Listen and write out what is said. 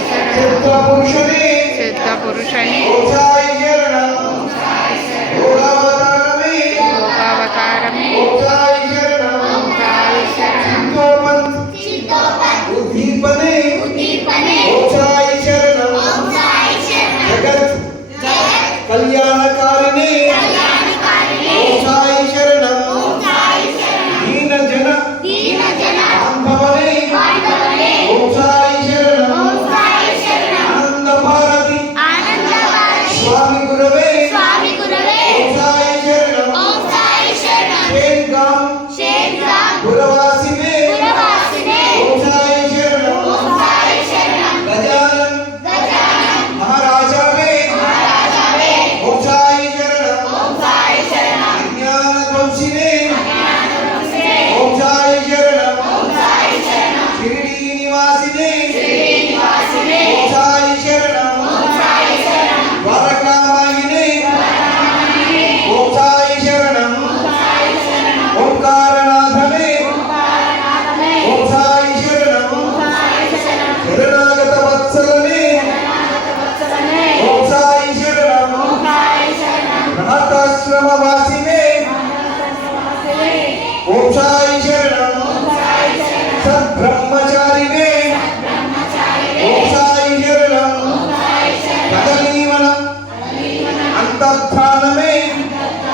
सिद्धपुरुषने योगावतारमे कल्याणकारिणे ओंसाय शरणं दीन जन बांधवने ओंसाय शरणं आनंद भारती स्वामी गुरवे ओंसाय शरणं शेनगाम गुरवासिने ओंसाय शरणं गजानन महाराजावे ओंसाय शरणं ज्ञानध्वंसिने ओंसाय शरणं शिर्डी निवासिने ओंसाय शरणं द्वारकामायिने ओंसाय शरणं ओंकारनाथने ओंसाय शरणं शरणागत वत्सलने ओंसाय शरणं नाथाश्रम